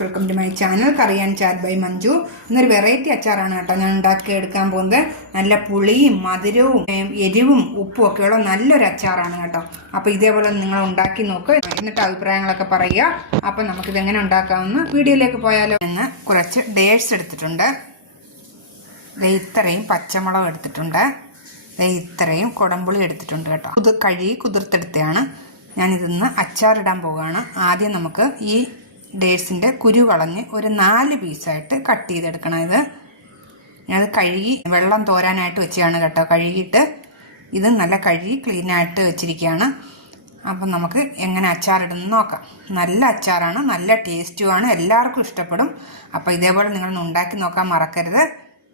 Welcome to my channel കറിയാൻ chat by Manju എന്നൊരു variety അച്ചാറാണ് കേട്ടോ ഞാൻ ഉണ്ടാക്കി എടുക്കാൻ പോകുന്നത്. നല്ല പുളിയും മധുരവും എരിവും ഉപ്പും ഒക്കെയുള്ള നല്ലൊരു അച്ചാറാണ് കേട്ടോ. അപ്പോൾ ഇതേപോലെ നിങ്ങൾ ഉണ്ടാക്കി നോക്ക്. എന്നിട്ട് അഭിപ്രായങ്ങളൊക്കെ പറയുക. അപ്പോൾ എങ്ങനെ ഉണ്ടാക്കാമെന്ന് വീഡിയോയിലേക്ക് പോയാലോ. എന്ന് കുറച്ച് ഡേഴ്സ് എടുത്തിട്ടുണ്ട്. ഇത്രയും പച്ചമുളക് എടുത്തിട്ടുണ്ട്. ഇത്രയും കുടംപുളി എടുത്തിട്ടുണ്ട് കേട്ടോ. ഇത് കഴുകി കുതിർത്തെടുത്തതാണ്. ഞാനിതിന്ന് അച്ചാറിടാൻ പോവുകയാണ്. ആദ്യം നമുക്ക് ഈ ഡേറ്റ്സിന്റെ കുരു കളഞ്ഞ് ഒരു നാല് പീസായിട്ട് കട്ട് ചെയ്തെടുക്കണം ഇത്. ഞാനത് കഴുകി വെള്ളം തോരാനായിട്ട് വെച്ചതാണ് കേട്ടോ. കഴുകിയിട്ട് ഇത് നല്ല കഴുകി ക്ലീനായിട്ട് വെച്ചിരിക്കുകയാണ്. അപ്പം നമുക്ക് എങ്ങനെ അച്ചാറിടുന്നു നോക്കാം. നല്ല അച്ചാറാണ് നല്ല ടേസ്റ്റുമാണ് എല്ലാവർക്കും ഇഷ്ടപ്പെടും. അപ്പോൾ ഇതേപോലെ നിങ്ങളൊന്ന് ഉണ്ടാക്കി നോക്കാൻ മറക്കരുത്.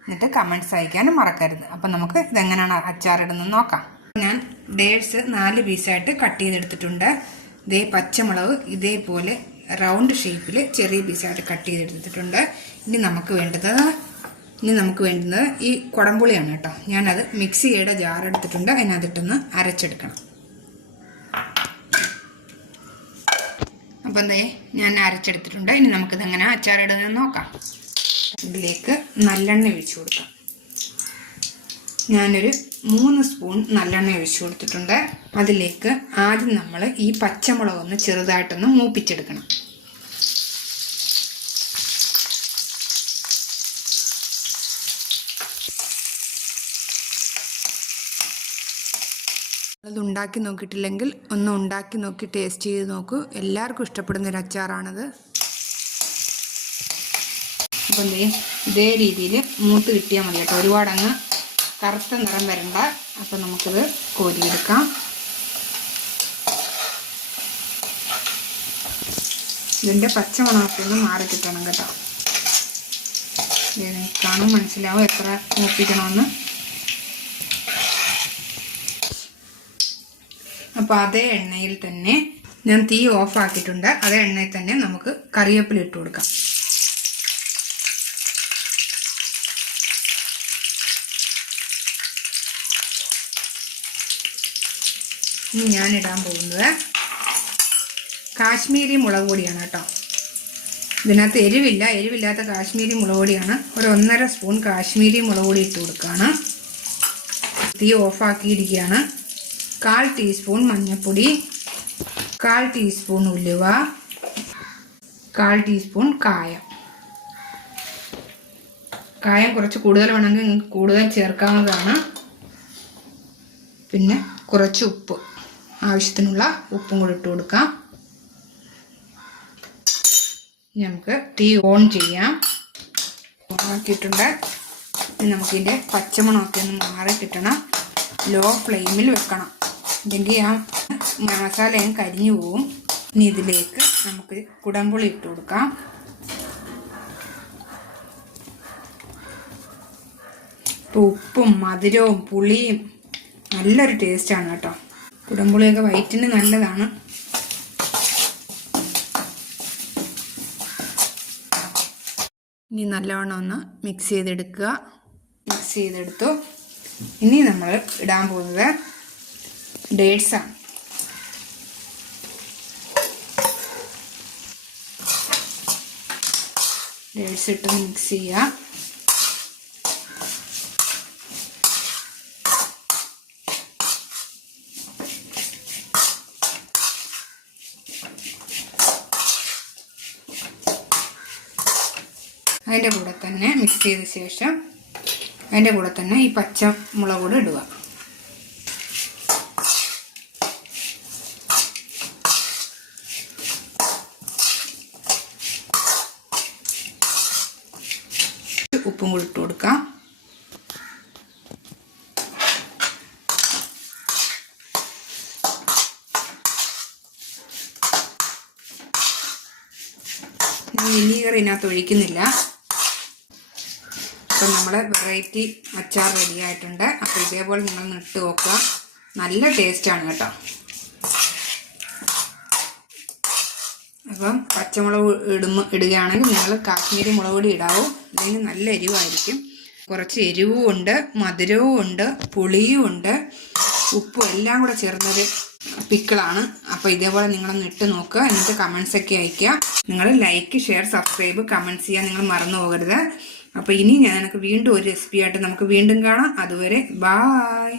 എന്നിട്ട് കമന്റ്സ് അയക്കാനും മറക്കരുത്. അപ്പം നമുക്ക് ഇതെങ്ങനെയാണ് അച്ചാറിടുന്നത് നോക്കാം. ഞാൻ ഡേറ്റ്സ് നാല് പീസായിട്ട് കട്ട് ചെയ്തെടുത്തിട്ടുണ്ട്. ഇതേ പച്ചമുളക് ഇതേപോലെ റൗണ്ട് ഷേപ്പിൽ ചെറിയ പീസായിട്ട് കട്ട് ചെയ്തെടുത്തിട്ടുണ്ട്. ഇനി നമുക്ക് വേണ്ടത് ഇനി നമുക്ക് വേണ്ടുന്നത് ഈ കുടംപുളിയാണ് കേട്ടോ. ഞാനത് മിക്സിയുടെ ജാർ എടുത്തിട്ടുണ്ട്. അതിനകത്തിട്ടൊന്ന് അരച്ചെടുക്കണം. അപ്പം എന്തേ ഞാൻ അരച്ചെടുത്തിട്ടുണ്ട്. ഇനി നമുക്കിത് എങ്ങനെ അച്ചാറിടുന്നത് നോക്കാം. ഇതിലേക്ക് നല്ലെണ്ണ ഒഴിച്ചു കൊടുക്കാം. ഞാനൊരു മൂന്ന് സ്പൂൺ നല്ലെണ്ണ ഒഴിച്ചു കൊടുത്തിട്ടുണ്ട്. അതിലേക്ക് ആദ്യം നമ്മൾ ഈ പച്ചമുളക് ഒന്ന് ചെറുതായിട്ടൊന്ന് മൂപ്പിച്ചെടുക്കണം. അത് ഉണ്ടാക്കി നോക്കിയിട്ടില്ലെങ്കിൽ ഒന്ന് ഉണ്ടാക്കി നോക്കി ടേസ്റ്റ് ചെയ്ത് നോക്കൂ. എല്ലാവർക്കും ഇഷ്ടപ്പെടുന്ന ഒരു അച്ചാറാണത്. അപ്പം ഇതേ രീതിയിൽ മൂത്ത് കിട്ടിയാൽ മതി കേട്ടോ. ഒരുപാട് അങ്ങ് കറുത്ത നിറം വരണ്ട. അപ്പം നമുക്കിത് കോരിയെടുക്കാം. ഇതിന്റെ പച്ചമണമൊക്കെ ഒന്ന് മാറി കിട്ടണം കേട്ടോ. കാണും മനസ്സിലാവും എത്ര മൂപ്പിക്കണമെന്ന്. അപ്പോൾ അതേ എണ്ണയിൽ തന്നെ ഞാൻ തീ ഓഫ് ആക്കിയിട്ടുണ്ട്. അതേ എണ്ണയിൽ തന്നെ നമുക്ക് കറിവേപ്പില ഇട്ട് കൊടുക്കാം. ഇനി ഞാൻ ഇടാൻ പോകുന്നത് കാശ്മീരി മുളക് പൊടിയാണ് കേട്ടോ. ഇതിനകത്ത് എരിവില്ല എരിവില്ലാത്ത കാശ്മീരി മുളക് പൊടിയാണ്. ഒരു ഒന്നര സ്പൂൺ കാശ്മീരി മുളക് പൊടി ഇട്ട് കൊടുക്കുകയാണ്. തീ ഓഫാക്കിയിരിക്കുകയാണ് കാൽ ടീസ്പൂൺ മഞ്ഞൾപ്പൊടി കാൽ ടീസ്പൂൺ ഉലുവ കാൽ ടീസ്പൂൺ കായം. കായം കുറച്ച് കൂടുതൽ വേണമെങ്കിൽ നിങ്ങൾക്ക് കൂടുതൽ ചേർക്കാവുന്നതാണ്. പിന്നെ കുറച്ച് ഉപ്പ്. ആവശ്യത്തിനുള്ള ഉപ്പും കൂടി ഇട്ട് കൊടുക്കാം. നമുക്ക് തീ ഓൺ ചെയ്യാം. ഓണാക്കിയിട്ടുണ്ട് നമുക്കിതിന്റെ പച്ചമണമൊക്കെ ഒന്ന് മാറി കിട്ടണം. ലോ ഫ്ലെയിമിൽ വെക്കണം. ഇല്ലെങ്കിൽ ആ മസാലയും കരിഞ്ഞു പോവും. ഇനി ഇതിലേക്ക് നമുക്ക് കുടംപുളി ഇട്ട് കൊടുക്കാം. ഉപ്പും മധുരവും പുളിയും നല്ലൊരു ടേസ്റ്റാണ് കേട്ടോ. കുടംപുളിയൊക്കെ വയറ്റിന് നല്ലതാണ്. ഇനി നല്ലവണ്ണം ഒന്ന് മിക്സ് ചെയ്തെടുക്കുക. മിക്സ് ചെയ്തെടുത്തു. ഇനി നമ്മൾ ഇടാൻ പോകുന്നത് ഡേറ്റ്സാണ് ഡേറ്റ്സ് ഇട്ട് മിക്സ് ചെയ്യുക. അതിന്റെ കൂടെ തന്നെ മിക്സ് ചെയ്ത ശേഷം അതിന്റെ കൂടെ തന്നെ ഈ പച്ച മുളക് കൂടെ ഇടുക. ഉപ്പും കൂടി ഇട്ട് കൊടുക്കാം. വിനീഗർ ഇതിനകത്ത് ഒഴിക്കുന്നില്ല. അപ്പം നമ്മുടെ വെറൈറ്റി അച്ചാർ റെഡി ആയിട്ടുണ്ട്. അപ്പോൾ ഇതേപോലെ നിങ്ങൾ ഇട്ട് നോക്കുക. നല്ല ടേസ്റ്റാണ് കേട്ടോ. അപ്പം പച്ചമുളക് ഇടും ഇടുകയാണെങ്കിൽ നിങ്ങൾ കാശ്മീരി മുളക് പൊടി ഇടാവൂ. അല്ലെങ്കിൽ നല്ല എരിവായിരിക്കും. കുറച്ച് എരിവും ഉണ്ട് മധുരവും ഉണ്ട് പുളിയും ഉണ്ട്. ഉപ്പും എല്ലാം കൂടെ ചേർന്നൊരു പിക്കിളാണ്. അപ്പോൾ ഇതേപോലെ നിങ്ങളൊന്ന് ഇട്ട് നോക്കുക. എന്നിട്ട് കമന്റ്സ് ഒക്കെ അയക്കുക നിങ്ങൾ ലൈക്ക് ഷെയർ സബ്സ്ക്രൈബ് കമന്റ്സ് ചെയ്യാൻ നിങ്ങൾ മറന്നു പോകരുത്. അപ്പോൾ ഇനി ഞാൻ എനിക്ക് വീണ്ടും ഒരു റെസിപ്പി ആയിട്ട് നമുക്ക് വീണ്ടും കാണാം. അതുവരെ ബായ്